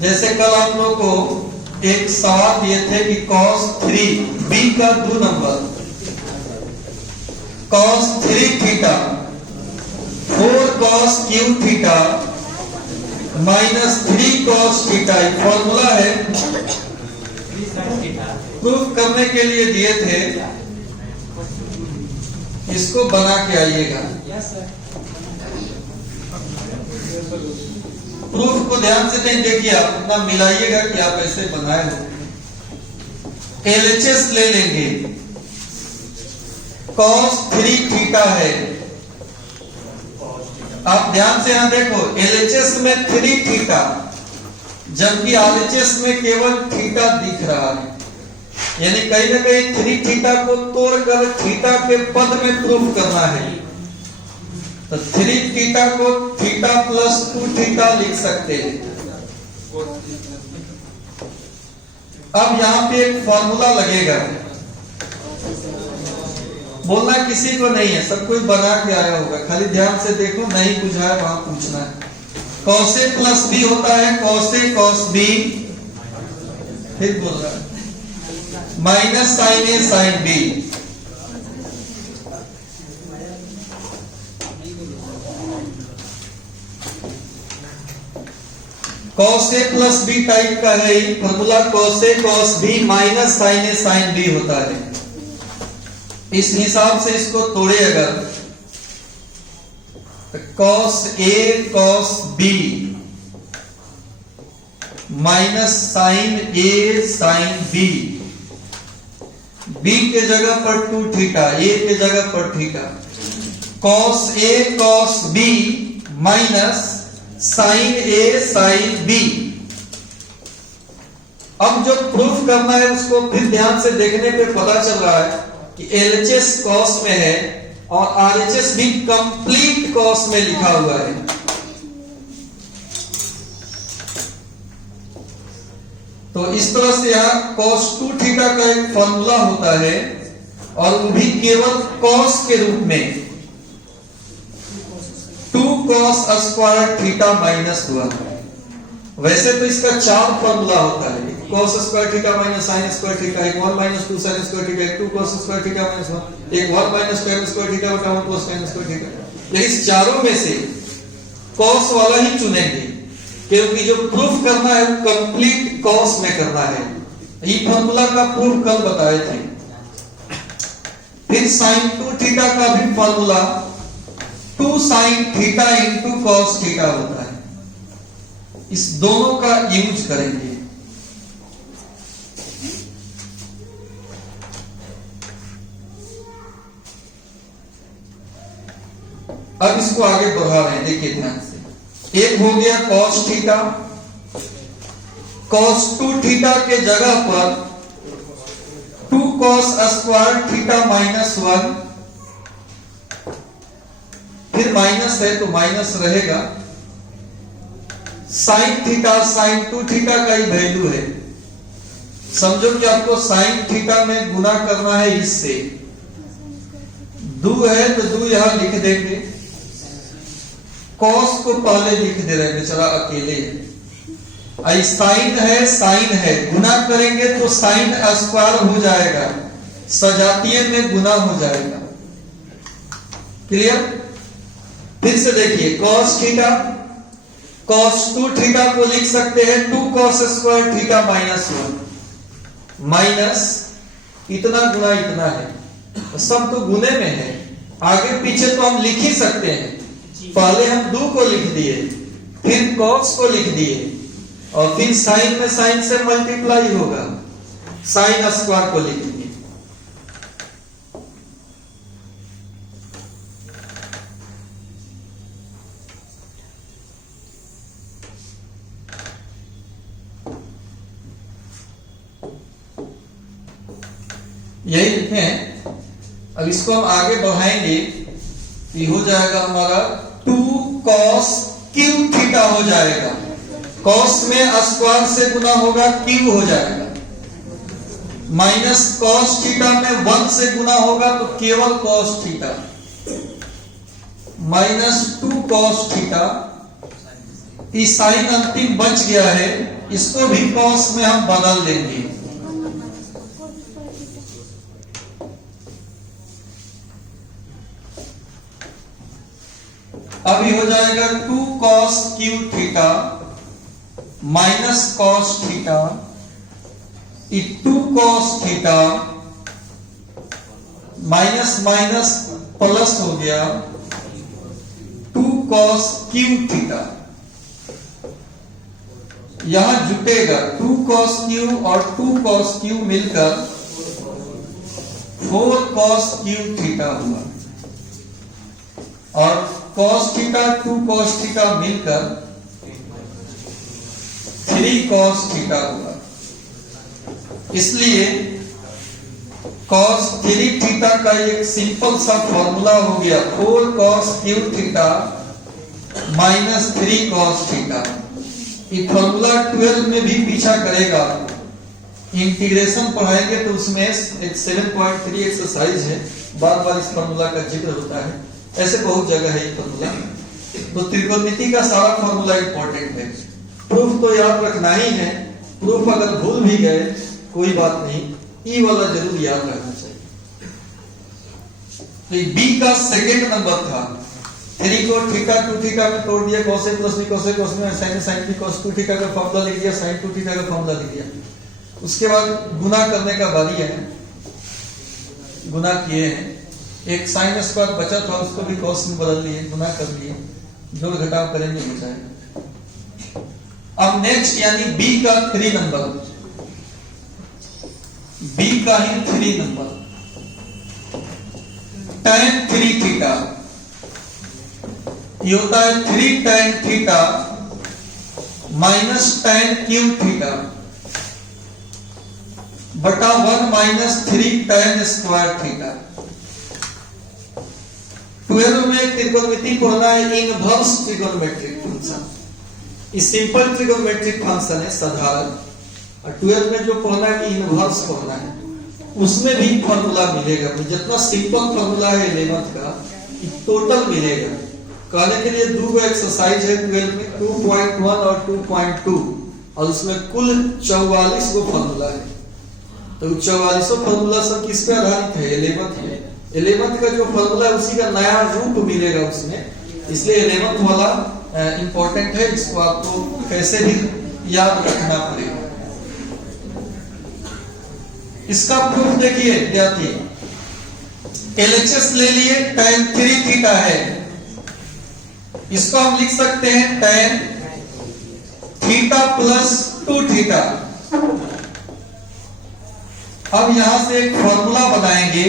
जैसे कल आप लोग को एक सवाल दिए थे कि cos 3b का 2 number cos 3 theta 4 cos q theta minus 3 cos theta एक फॉर्मूला है, प्रूफ करने के लिए दिए थे। इसको बना के आइएगा। प्रूफ को ध्यान से नहीं देखिए, आप अपना मिलाइएगा कि आप ऐसे बनाए हो। LHS ले लेंगे, cos 3 थीटा है। आप ध्यान से यहां देखो, LHS में 3 थीटा जबकि RHS में केवल थीटा दिख रहा है, यानी कहीं ना कहीं 3 थीटा को तोड़कर थीटा के पद में प्रूफ करना है। तो 3 थीटा को थीटा प्लस 2 थीटा लिख सकते हैं। अब यहां पे एक फॉर्मूला लगेगा, बोलना किसी को नहीं है, सब कोई बना के आया होगा, खाली ध्यान से देखो, नहीं बुझाया वहां पूछना है। cos A प्लस B होता है cos A cos B, फिर बोल रहा है minus sin A sin B। cos A plus B type का है formula, cos A cos B minus sin A sin B होता है। इस हिसाब से इसको तोड़े अगर cos A cos B minus sin A sin B, B के जगह पर 2 थीटा, A के जगह पर theta, cos A cos B minus sin A sin B। अब जो प्रूफ करना है उसको फिर ध्यान से देखने पे पता चल रहा है कि LHS cos में है और RHS भी कंप्लीट cos में लिखा हुआ है। तो इस तरह से यहां cos 2 थीटा का एक फॉर्मूला होता है और वो भी केवल cos के रूप में 2 cos स्क्वायर थीटा माइनस 1। वैसे तो इसका 4 फॉर्मूला होता है, cos square theta minus sin square theta, एक 1 माइनस 2 sin स्क्वायर थीटा, एक 2 cos स्क्वायर थीटा माइनस 1, एक 1 माइनस tan स्क्वायर थीटा बटा 1 cos tan स्क्वायर थीटा। लेकिन इस चारों में से cos वाला ही चुनेंगे क्योंकि जो प्रूफ करना है कंप्लीट cos में करना है। ये फॉर्मूला का प्रूफ कल बताए थे। फिर sin 2 थीटा का भी formula 2 sin theta into cos theta होता है। इस दोनों का यूज करेंगे। अब इसको आगे बढ़ा रहे हैं, देखिए ध्यान से। एक हो गया cos थीटा, cos 2 थीटा के जगह पर 2 cos स्क्वायर थीटा माइनस 1, फिर माइनस है तो माइनस रहेगा। sin थीटा sin 2 थीटा का ही वैल्यू है। समझो कि आपको sin थीटा में गुना करना है इससे, 2 है तो 2 यहां लिख देंगे, cos को पहले लिख दे रहे हैं, बेचारा अकेले है। sin है, गुना करेंगे तो sin स्क्वायर हो जाएगा, सजातीय में गुना हो जाएगा। क्लियर? फिर से देखिए, cos थीटा cos 2 थीटा को लिख सकते हैं 2 cos square theta minus 1, minus इतना गुना इतना है, तो सब तो गुने में है, आगे पीछे तो हम लिख ही सकते हैं। पहले हम 2 को लिख दिए, फिर cos को लिख दिए और फिर sin में sin से मल्टीप्लाई होगा, sin स्क्वायर को लिख दिए। यही लिखें। अब इसको हम आगे बढ़ाएंगे, ये हो जाएगा हमारा 2 cos q थीटा हो जाएगा। cos में स्क्वायर से गुना होगा, q हो जाएगा। माइनस cos थीटा में 1 से गुना होगा तो केवल cos theta, minus 2 cos theta ये साइन अंतिम बच गया है, इसको भी कॉस में हम बदल देंगे। अभी हो जाएगा 2 cos Q theta minus cos theta, 2 cos theta minus minus plus हो गया 2 cos क्यू थीटा। यहां जुटेगा 2 cos क्यू और 2 cos क्यू मिलकर 4 cos क्यू थीटा हुआ, और cos थीटा 2 cos थीटा मिलकर 3 cos थीटा हुआ। इसलिए cos 3 थीटा का एक सिंपल सा फॉर्मूला हो गया 4 cos Q theta minus 3 cos theta. ये फॉर्मूला 12 में भी पीछा करेगा, इंटीग्रेशन पढ़ाएंगे तो उसमें एक 7.3 एक्सरसाइज है, बार बार इस फॉर्मूला का जिक्र होता है, ऐसे बहुत जगह है ये फॉर्मूला। तो त्रिकोणमिति का सारा फॉर्मूला इंपॉर्टेंट है, प्रूफ तो याद रखना ही है। प्रूफ अगर भूल भी गए कोई बात नहीं, ई वाला जरूर याद रखना चाहिए। तो बी का सेकेंड नंबर था, 3 को थीटा 2 थीटा में तोड़ दिया, cos a plus b cos a cos में sin sin b cos 2 theta का फॉर्मूला लिख दिया, sin 2 थीटा का फॉर्मूला लिख दिया। उसके बाद गुना करने का बारी है, गुना किए हैं, एक sin स्क्वायर बचा था उसको भी cos में बदल लिए, गुना कर लिए, जोड़ घटाव करेंगे हो जाएगा। अब नेक्स्ट यानी b का 3 नंबर, b का ही 3 नंबर tan 3 थीटा, ये होता है 3 tan theta minus tan cube theta बटा 1 माइनस 3 tan स्क्वायर थीटा। 12 में त्रिकोणमिति पढ़ना है इनवर्स ट्रिगोनोमेट्रिक फंक्शन, ये सिंपल ट्रिगोनोमेट्रिक फंक्शन है साधारण, और 12 में जो पढ़ना है इनवर्स पढ़ना है, उसमें भी फॉर्मूला मिलेगा। जितना सिंपल फॉर्मूला है 11th का टोटल मिलेगा। कहने के लिए 2 एक्सरसाइज है 12 में, 2.1 और 2.2, और उसमें कुल 44 गो फॉर्मूला है। तो 44 फॉर्मूला सब किस पे आधारित है? 11th है। 11th का जो फॉर्मूला है उसी का नया रूप मिलेगा उसमें, इसलिए 11th वाला इंपॉर्टेंट है, इसको आपको कैसे भी याद रखना पड़ेगा। इसका प्रूफ देखिए विद्यार्थी, LHS ले लिए, tan 3 थीटा है, इसको हम लिख सकते हैं tan थीटा प्लस 2 थीटा। अब यहां से एक फॉर्मूला बनाएंगे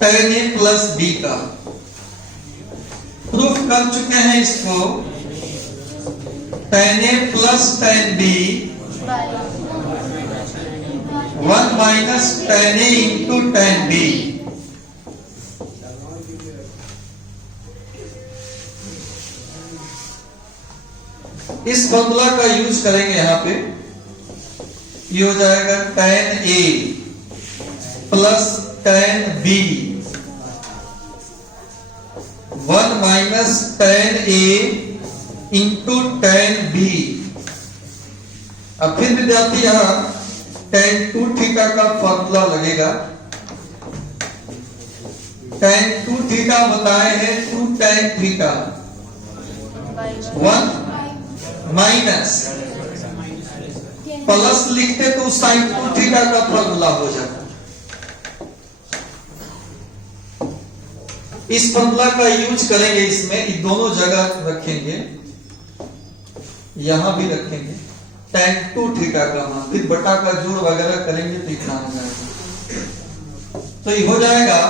tan a प्लस b का, प्रूफ कर चुके हैं इसको, tan a plus tan b 1 minus tan a into tan b। इस फॉर्मूला का यूज करेंगे यहां पे, ये हो जाएगा tan a plus tan b 1 minus tan a into tan b। अब फिर विद्यार्थी यहां tan 2 थीटा का फॉर्मूला लगेगा, tan 2 थीटा बताए हैं 2 tan थीटा 1 माइनस प्लस लिखते तो sin 2 थीटा का फॉर्मूला हो जाता। इस फॉर्मूला का यूज करेंगे इसमें, ये दोनों जगह रखेंगे, यहां भी रखेंगे tan 2 थीटा का मान, फिर बटा का जोड़ वगैरह करेंगे तो इतना हो जाएगा। तो ये हो जाएगा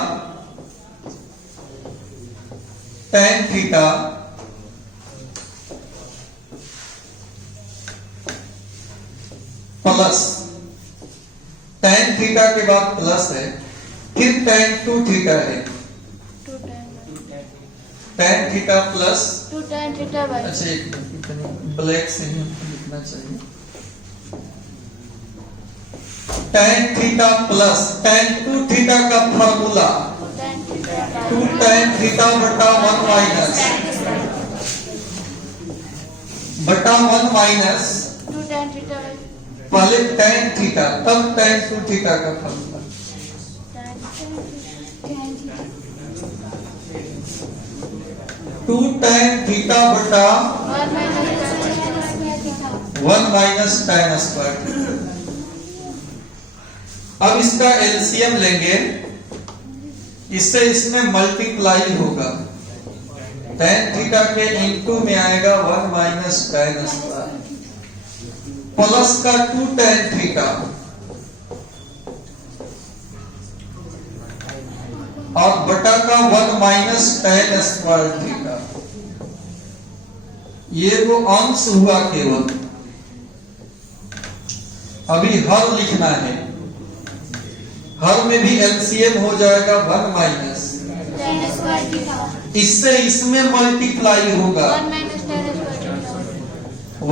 tan theta plus tan theta के बाद प्लस है, फिर tan 2 थीटा है, tan theta plus 2 tan theta by, अच्छा एक ब्लैक से ही लिखना चाहिए, tan theta plus tan 2 theta का फॉर्मूला 2 tan थीटा बटा 1 माइनस बटा 1 माइनस 2 tan थीटा पहले tan थीटा तब tan 2 थीटा का फॉर्मूला। टू tan थीटा बटा 1 माइनस tan स्क्वायर। अब इसका एलसीएम लेंगे, इससे इसमें मल्टीप्लाई होगा, tan थीटा के इनटू में आएगा 1 माइनस tan स्क्वायर प्लस का 2 tan थीटा और बटा का 1 माइनस tan स्क्वायर थीटा। ये वो अंश हुआ केवल, अभी हर लिखना है, हर में भी एलसीएम हो जाएगा 1 माइनस, इससे इसमें मल्टीप्लाई होगा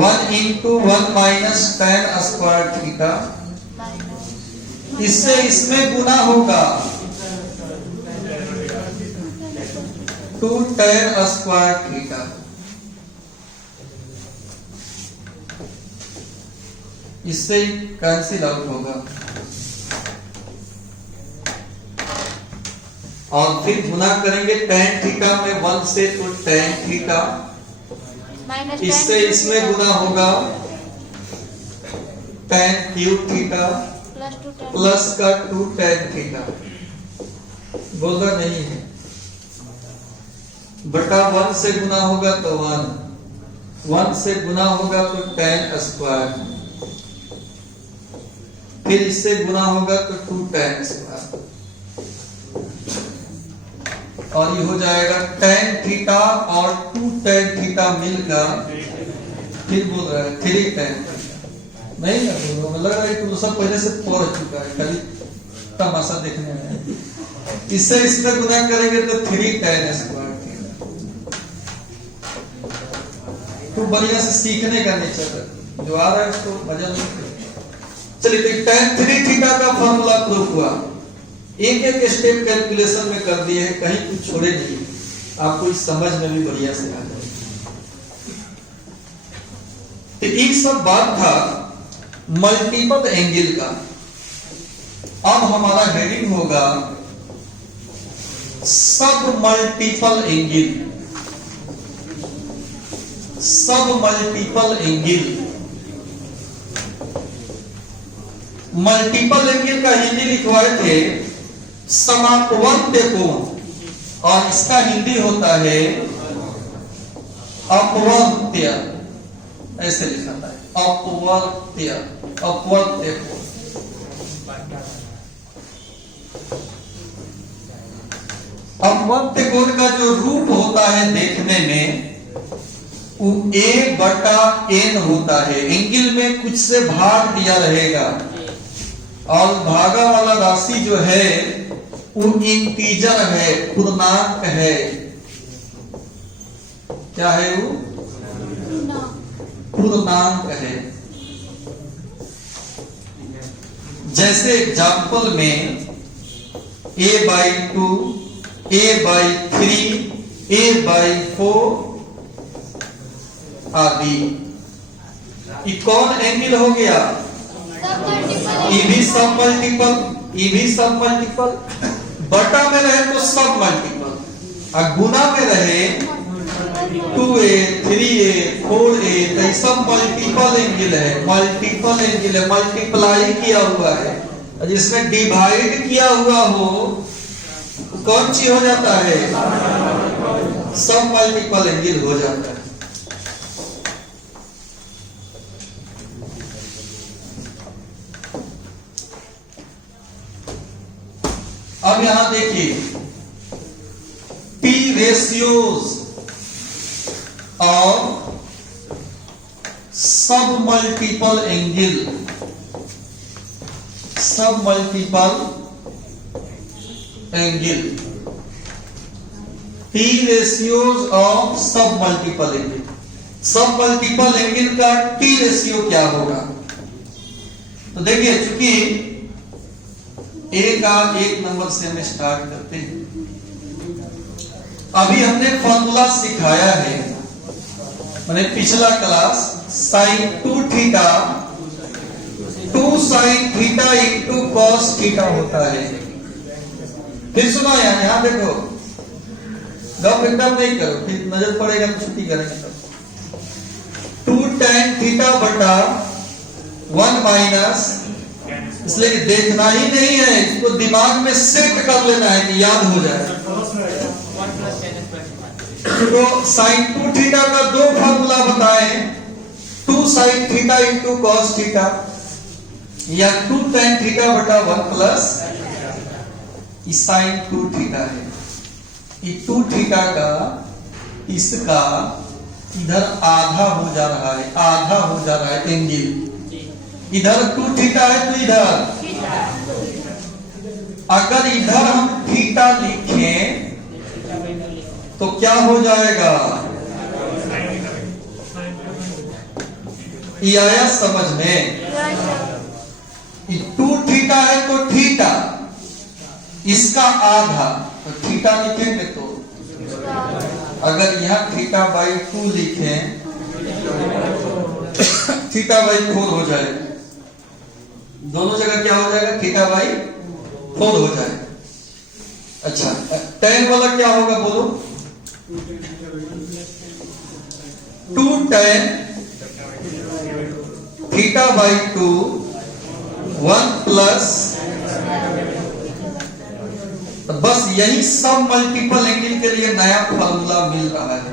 1 into 1 minus tan square theta, इससे इसमें गुना होगा 2 tan स्क्वायर थीटा। इससे कैंसिल आउट होगा और फिर गुना करेंगे tan थीटा में 1 से तो tan थीटा, इससे इसमें गुना होगा tan क्यूब थीटा प्लस का 2 tan थीटा। बोलना नहीं है, बटा 1 से गुना होगा तो 1 से गुना होगा तो tan स्क्वायर, फिर इससे गुना होगा तो 2 tan स्क्वायर और ये हो जाएगा tan थीटा और 2 tan थीटा मिलकर फिर बोल रहा है 3 tan। नहीं ना बोल रहा, लग रहा है कि सब पहले से पढ़ चुका है, खाली तमाशा देखने में। इससे इसमें गुना करेंगे तो 3 tan स्क्वायर थीटा। तो बढ़िया से सीखने का नेचर जो आ रहा है उसको मजा नहीं। चलिए तो tan 3 थीटा का फॉर्मूला प्रूफ हुआ, एक एक स्टेप कैलकुलेशन में कर दिए हैं, कहीं कुछ छोड़े नहीं, आपको इस समझ में भी बढ़िया से आ जाए। तो एक सब बात था मल्टीपल एंगल का। अब हमारा हेडिंग होगा सब मल्टीपल एंगल। सब मल्टीपल एंगल, मल्टीपल एंगल का हिंदी लिखवाए थे समापवर्त्य कोण और इसका हिंदी होता है अपवर्त्य, ऐसे लिखा था अपवर्त्य, अपवर्त्य कोण। अपवर्त्य कोण का जो रूप होता है देखने में वो a/n होता है। एंगल में कुछ से भाग दिया रहेगा और भागा वाला राशि जो है वो इंटीजर है, पूर्णांक है। क्या है वो? पूर्णांक है। जैसे एग्जाम्पल में a/2, a/3, a/4 आदि। ये कौन एंगल हो गया? ये भी सब मल्टीपल, ये भी सब मल्टीपल। बटा में रहे तो सब मल्टीपल, और गुना में रहे 2a, 3a, 4a, तो सब मल्टीपल एंगल है। मल्टीपल एंगल है, मल्टीप्लाई किया हुआ है। जिसमें डिवाइड किया हुआ हो कौन सी हो जाता है? सब मल्टीपल एंगल हो जाता है। अब यहां देखिए P रेशियोज और सब मल्टीपल एंगल, सब multiple angle, P ratios of सब मल्टीपल एंगल। सब मल्टीपल एंगल का T रेशियो क्या होगा? तो देखिए, चूंकि A का 1 नंबर से हम स्टार्ट करते हैं। अभी हमने फॉर्मूला सिखाया है मैंने पिछला class sine 2 theta 2 sine theta into cos theta होता है। फिर सुनो यहाँ देखो, गप एकदम नहीं करो, फिर नजर पड़ेगा तो छुट्टी करेंगे। तब 2 tan थीटा बटा 1 माइनस, इसलिए कि देखना ही नहीं है, इसको दिमाग में सेट कर लेना है कि याद हो जाए। तो साइन 2 थीटा का दो फॉर्मूला बताए, 2 sine theta into cos theta या 2 tan थीटा बटा 1 प्लस साइन 2 थीटा है। ये 2 थीटा का इसका इधर आधा हो जा रहा है, आधा हो जा रहा है एंगल। इधर 2 थीटा है तो इधर, अगर इधर हम थीटा लिखें तो क्या हो जाएगा? ये आया समझ में? 2 थीटा है तो थीटा इसका आधा, तो थीटा लिखेंगे तो अगर यहां थीटा बाई 2 लिखें थीटा बाई 4 हो जाएगा। दोनों जगह क्या हो जाएगा? थीटा बाई 4 हो जाएगा। अच्छा, tan वाला क्या होगा बोलो? 2 tan थीटा बाई 2 1 प्लस, बस यही सब मल्टीपल एंगल के लिए नया फॉर्मूला मिल रहा है।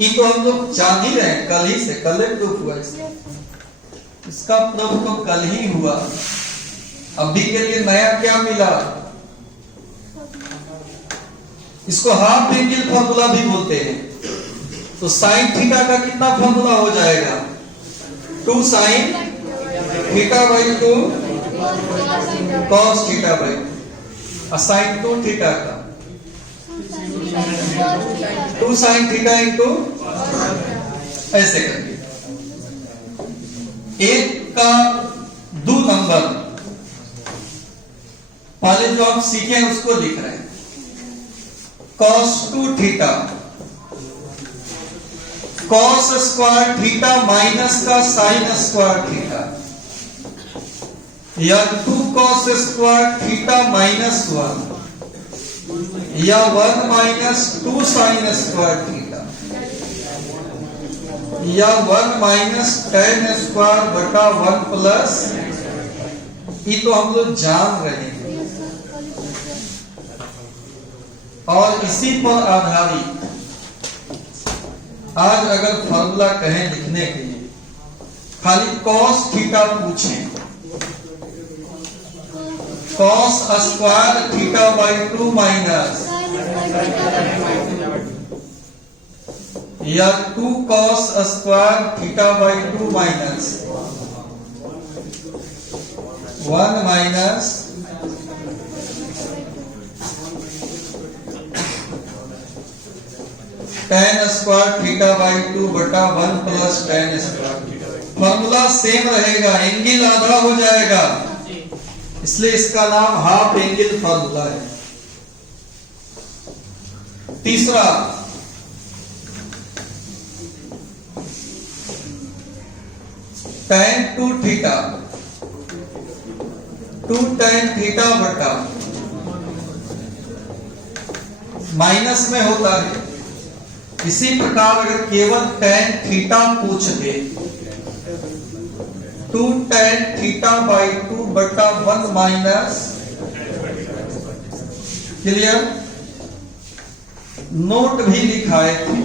ये तो हम लोग जान ही रहे हैं, कल ही से, कल प्रूफ हुआ इसका प्रूफ तो कल ही हुआ। अभी के लिए नया क्या मिला? इसको हाफ एंगल फॉर्मूला भी बोलते हैं। तो साइन थीटा का कितना फॉर्मूला हो जाएगा? 2 sine theta by 2 cos theta by, sine 2 theta का 2 साइन थीटा इंटू, ऐसे करके एक का 2 नंबर पहले जो आप सीखे उसको लिख रहे हैं। cos 2 theta, cos square theta minus का साइन स्क्वायर थीटा, या 2 cos स्क्वायर थीटा माइनस 1, या 1 माइनस 2 साइन स्क्वायर थीटा, या 1 माइनस tan स्क्वायर बटा 1 प्लस, ये तो हम लोग जान रहे हैं। और इसी पर आधारित आज अगर फॉर्मूला कहें लिखने के लिए, खाली cos थीटा पूछें, cos square theta by 2 minus, या 2 cos square theta by 2 minus 1 minus tan square theta by 2 बटा 1 plus tan square. Formula same रहेगा, एंगल आधा हो जाएगा, इसलिए इसका नाम हाफ एंगल फॉर्मूला है। तीसरा, tan 2 थीटा 2 tan थीटा बटा, माइनस में होता है। इसी प्रकार अगर केवल tan थीटा पूछ दे, 2 tan थीटा बाई 2 बटा 1 माइनस, क्लियर? नोट भी लिखाए थे,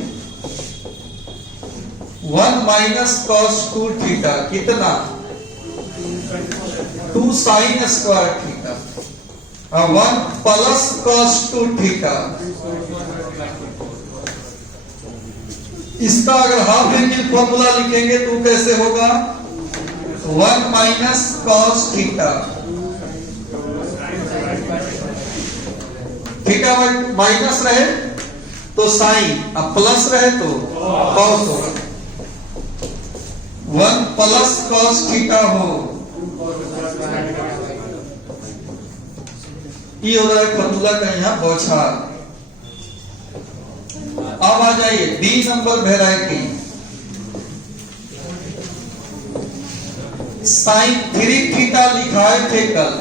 1 माइनस cos 2 थीटा कितना? 2 साइन स्क्वायर थीटा, और 1 प्लस cos 2 थीटा। इसका अगर हाफ एंगल फॉर्मूला लिखेंगे तो कैसे होगा? 1 minus cos theta, theta minus रहे तो साइन, अब प्लस रहे तो cos होगा। 1 प्लस cos थीटा हो, ये हो रहा है फॉर्मूला का यहाँ बौछार। अब आ जाइए B number variety, sine 3 theta लिखाए थे कल,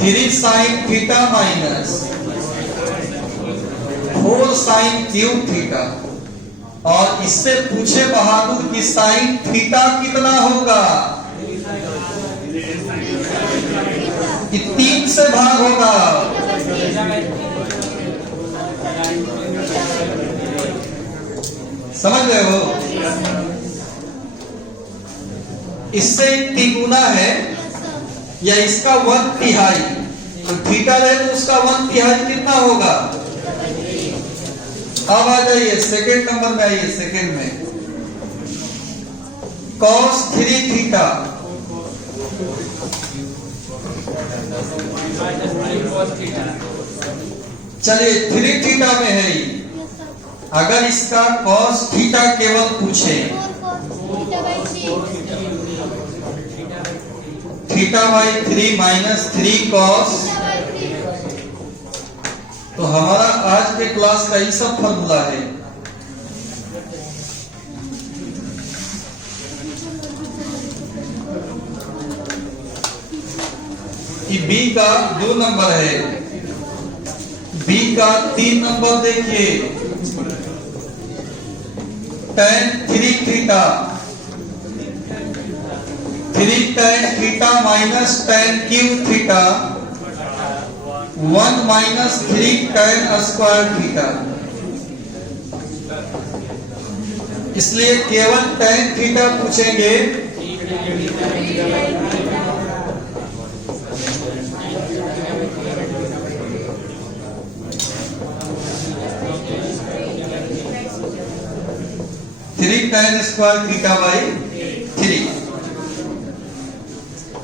3 sine theta minus 4 sine cube theta, और इससे पूछे बहादुर कि साइन थीटा कितना होगा, कि 3 से भाग होगा। समझ गए हो? इससे तिगुना है या इसका 1/3, तो थीटा ले तो उसका 1/3 कितना होगा। अब आ जाइए सेकेंड नंबर में, आइए सेकेंड में cos 3 थीटा, चलिए 3 थीटा में है ये। अगर इसका cos थीटा केवल पूछे, थीटा बाई 3 माइनस 3 cos, तो हमारा आज के क्लास का ये सब फॉर्मूला है। कि बी का 2 नंबर है, बी का 3 नंबर देखिए, tan 3 theta, 3 tan theta minus tan cube theta 1 minus 3 tan square theta. इसलिए केवल tan थीटा पूछेंगे, tan स्क्वायर थीटा बाई